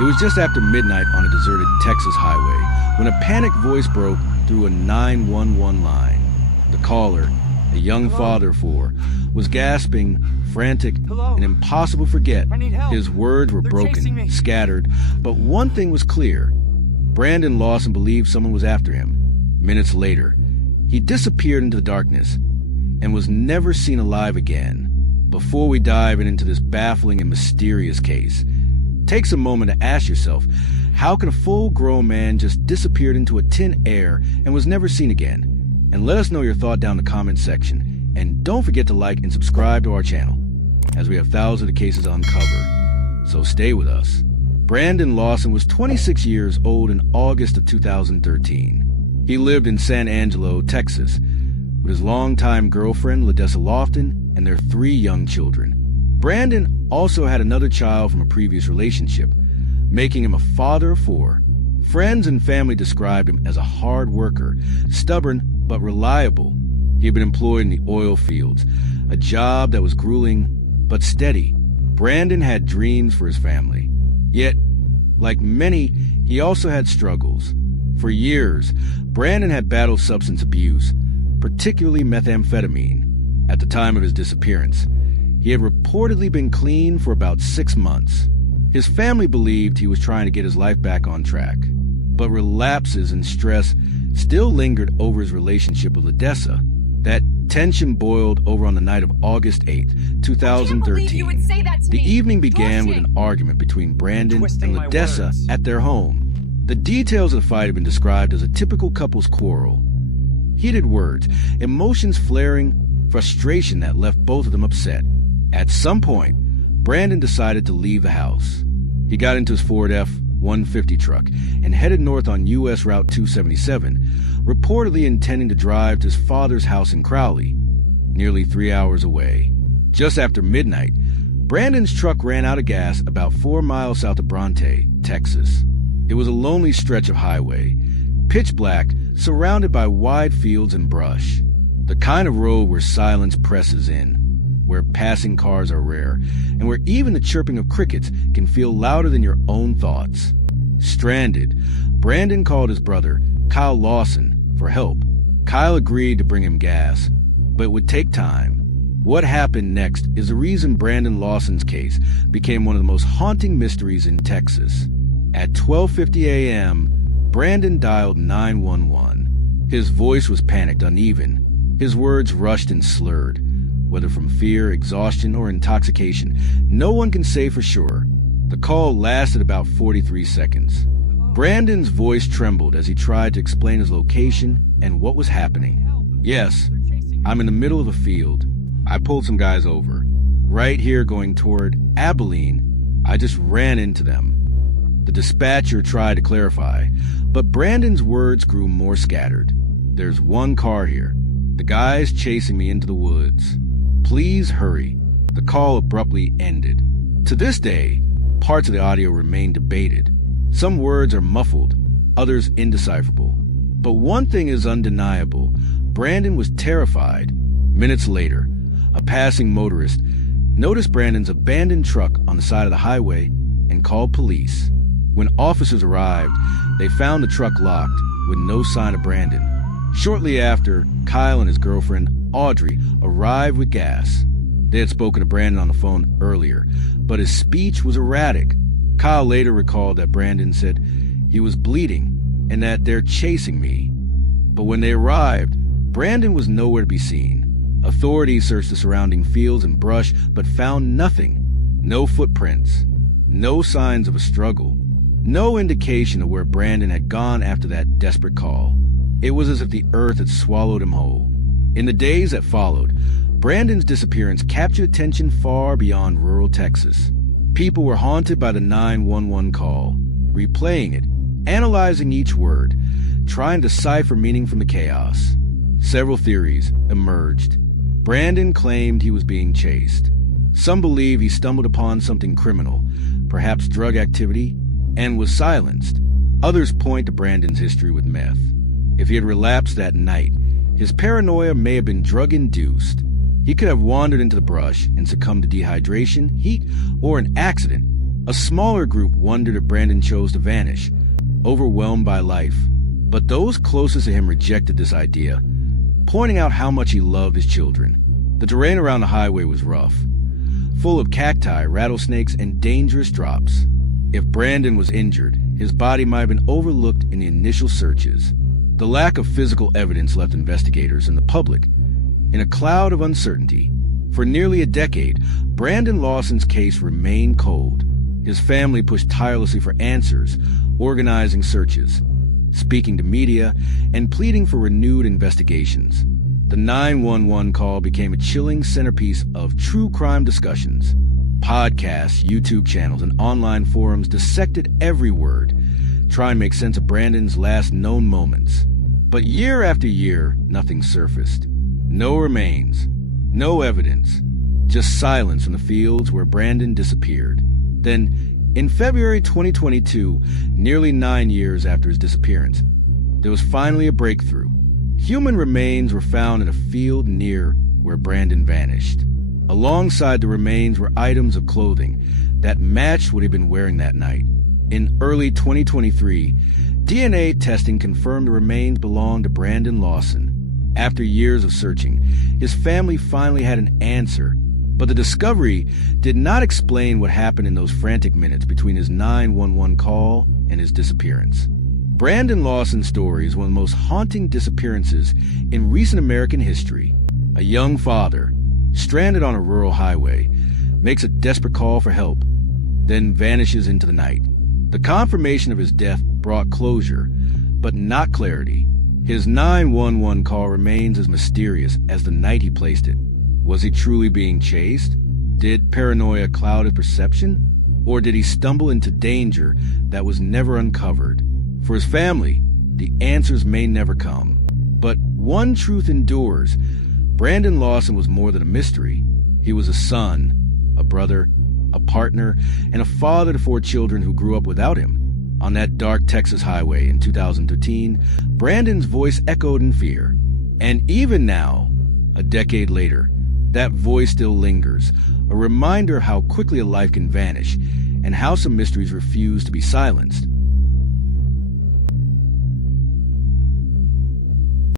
It was just after midnight on a deserted Texas highway when a panicked voice broke through a 911 line. The caller, a young father of four, was gasping, frantic, and impossible to forget. His words were broken, scattered, but one thing was clear. Brandon Lawson believed someone was after him. Minutes later, he disappeared into the darkness and was never seen alive again. Before we dive into this baffling and mysterious case, take a moment to ask yourself, how can a full-grown man just disappeared into a thin air and was never seen again? And let us know your thought down in the comment section. And don't forget to like and subscribe to our channel, as we have thousands of cases to uncover. So stay with us. Brandon Lawson was 26 years old in August of 2013. He lived in San Angelo, Texas, with his longtime girlfriend, Ladessa Lofton, and their 3 young children. Brandon also had another child from a previous relationship, making him a father of 4. Friends and family described him as a hard worker, stubborn but reliable. He had been employed in the oil fields, a job that was grueling but steady. Brandon had dreams for his family. Yet, like many, he also had struggles. For years, Brandon had battled substance abuse, particularly methamphetamine. At the time of his disappearance, he had reportedly been clean for about 6 months. His family believed he was trying to get his life back on track, but relapses and stress still lingered over his relationship with Ladessa. That tension boiled over on the night of August 8th, 2013. The evening began with an argument between Brandon and Ladessa at their home. The details of the fight have been described as a typical couple's quarrel. Heated words, emotions flaring, frustration that left both of them upset. At some point, Brandon decided to leave the house. He got into his Ford F-150 truck and headed north on U.S. Route 277, reportedly intending to drive to his father's house in Crowley, nearly 3 hours away. Just after midnight, Brandon's truck ran out of gas about 4 miles south of Bronte, Texas. It was a lonely stretch of highway, pitch black, surrounded by wide fields and brush. The kind of road where silence presses in, where passing cars are rare, and where even the chirping of crickets can feel louder than your own thoughts. Stranded, Brandon called his brother, Kyle Lawson, for help. Kyle agreed to bring him gas, but it would take time. What happened next is the reason Brandon Lawson's case became one of the most haunting mysteries in Texas. At 12:50 a.m., Brandon dialed 911. His voice was panicked, uneven. His words rushed and slurred. Whether from fear, exhaustion, or intoxication, no one can say for sure. The call lasted about 43 seconds. Brandon's voice trembled as he tried to explain his location and what was happening. Yes, I'm in the middle of a field. I pulled some guys over. Right here going toward Abilene, I just ran into them. The dispatcher tried to clarify, but Brandon's words grew more scattered. There's one car here. The guy's chasing me into the woods. Please hurry. The call abruptly ended. To this day, parts of the audio remain debated. Some words are muffled, others indecipherable. But one thing is undeniable. Brandon was terrified. Minutes later, a passing motorist noticed Brandon's abandoned truck on the side of the highway and called police. When officers arrived, they found the truck locked with no sign of Brandon. Shortly after, Kyle and his girlfriend, Audrey, arrived with gas. They had spoken to Brandon on the phone earlier, but his speech was erratic. Kyle later recalled that Brandon said he was bleeding and that they're chasing me. But when they arrived, Brandon was nowhere to be seen. Authorities searched the surrounding fields and brush, but found nothing. No footprints, no signs of a struggle, no indication of where Brandon had gone after that desperate call. It was as if the earth had swallowed him whole. In the days that followed, Brandon's disappearance captured attention far beyond rural Texas. People were haunted by the 911 call, replaying it, analyzing each word, trying to decipher meaning from the chaos. Several theories emerged. Brandon claimed he was being chased. Some believe he stumbled upon something criminal, perhaps drug activity, and was silenced. Others point to Brandon's history with meth. If he had relapsed that night, his paranoia may have been drug-induced. He could have wandered into the brush and succumbed to dehydration, heat, or an accident. A smaller group wondered if Brandon chose to vanish, overwhelmed by life. But those closest to him rejected this idea, pointing out how much he loved his children. The terrain around the highway was rough, full of cacti, rattlesnakes, and dangerous drops. If Brandon was injured, his body might have been overlooked in the initial searches. The lack of physical evidence left investigators and the public in a cloud of uncertainty. For nearly a decade, Brandon Lawson's case remained cold. His family pushed tirelessly for answers, organizing searches, speaking to media, and pleading for renewed investigations. The 911 call became a chilling centerpiece of true crime discussions. Podcasts, YouTube channels, and online forums dissected every word, trying to make sense of Brandon's last known moments. But year after year, nothing surfaced. No remains, no evidence, just silence in the fields where Brandon disappeared. Then, in February 2022, nearly 9 years after his disappearance, there was finally a breakthrough. Human remains were found in a field near where Brandon vanished. Alongside the remains were items of clothing that matched what he'd been wearing that night. In early 2023, DNA testing confirmed the remains belonged to Brandon Lawson. After years of searching, his family finally had an answer, but the discovery did not explain what happened in those frantic minutes between his 911 call and his disappearance. Brandon Lawson's story is one of the most haunting disappearances in recent American history. A young father, stranded on a rural highway, makes a desperate call for help, then vanishes into the night. The confirmation of his death brought closure, but not clarity. His 911 call remains as mysterious as the night he placed it. Was he truly being chased? Did paranoia cloud his perception? Or did he stumble into danger that was never uncovered? For his family, the answers may never come. But one truth endures. Brandon Lawson was more than a mystery. He was a son, a brother, a partner, and a father to 4 children who grew up without him. On that dark Texas highway in 2013, Brandon's voice echoed in fear. And even now, a decade later, that voice still lingers, a reminder how quickly a life can vanish and how some mysteries refuse to be silenced.